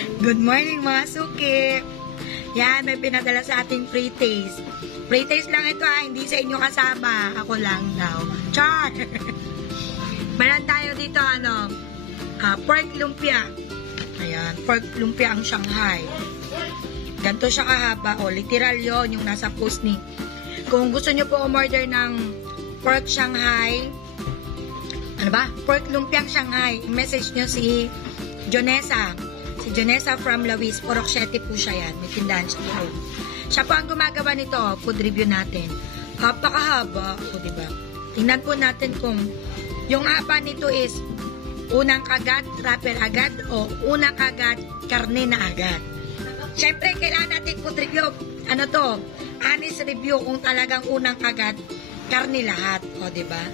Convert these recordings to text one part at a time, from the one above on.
Good morning mga suki. Yan, may pinadala sa ating free taste. Free taste lang ito hindi sa inyo kasama. Ako lang daw. Char! Meron tayo dito, pork lumpia. Ayan, pork lumpia ang Shanghai. Ganito siya kahaba. Literal yon yung nasa post ni. Kung gusto nyo po umorder ng pork Shanghai, pork lumpiang Shanghai, message nyo si Jonesa. Si Jonesa from Lawis, Purok 7 po siya yan. May tindahan siya po. Siya po ang gumagawa nito. Food review natin. Napakahaba. Diba? Tingnan po natin kung yung haba nito is unang kagat, wrapper agad, o unang kagat, karne na agad. Siyempre, kailangan natin food review. Honest review kung talagang unang kagat, karne lahat. Diba?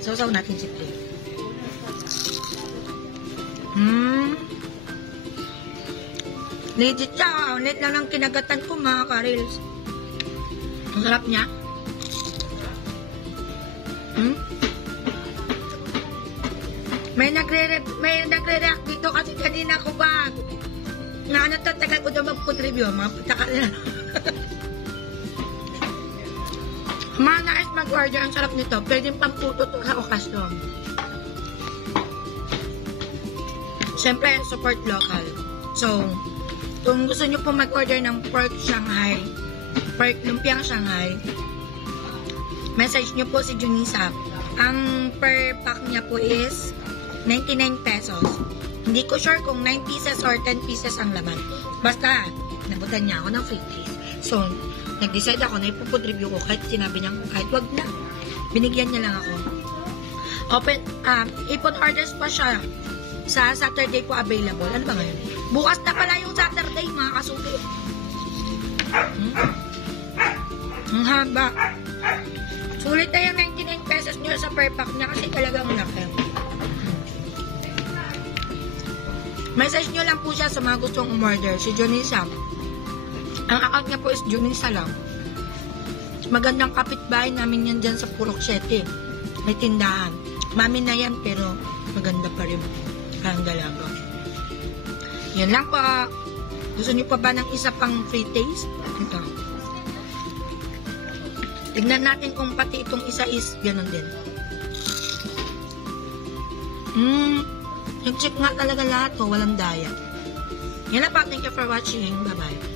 Sausaw natin si Play. Legit siya. Ulit lang ang kinagatan ko, mga ka-reels. Ang sarap niya. May nagre-react dito kasi kanina ko ba natatagal ko daw mag-food review. Mga putaka nila. Mga nais mag-order, ang sarap nito. Pwedeng pamputo to sa okasyon. Siyempre, support local. So, kung gusto nyo po mag-order ng pork Shanghai, pork lumpiang Shanghai, message nyo po si Junisa. Ang per pack niya po is 99 pesos. Hindi ko sure kung 9 pieces or 10 pieces ang laman. Basta, nabutan niya ako ng free taste. So, nag-decide ako na ipo-food review ko kahit sinabi niya kahit wag na. Binigyan niya lang ako. Open, ipon orders pa siya. Sa Saturday po available. Ano ba ngayon? Bukas na pala yung Saturday, mga kasuki. Ang haba. Sulit na yung 99 pesos nyo sa per pack niya kasi talagang laki. Message nyo lang po siya sa mga gustong umorder. Si Jonisa. Ang account niya po is Jonisa lang. Magandang kapitbahay namin yan dyan sa Purok 7. May tindahan. Mami na yan pero maganda pa rin. Ang dalaga. Yan lang pa. Gusto niyo pa ba ng isa pang free taste? Ito. Tignan natin kung pati itong isa is ganun din. Yung chip nga talaga lahat walang daya. Yan lang pa. Thank you for watching. Bye-bye.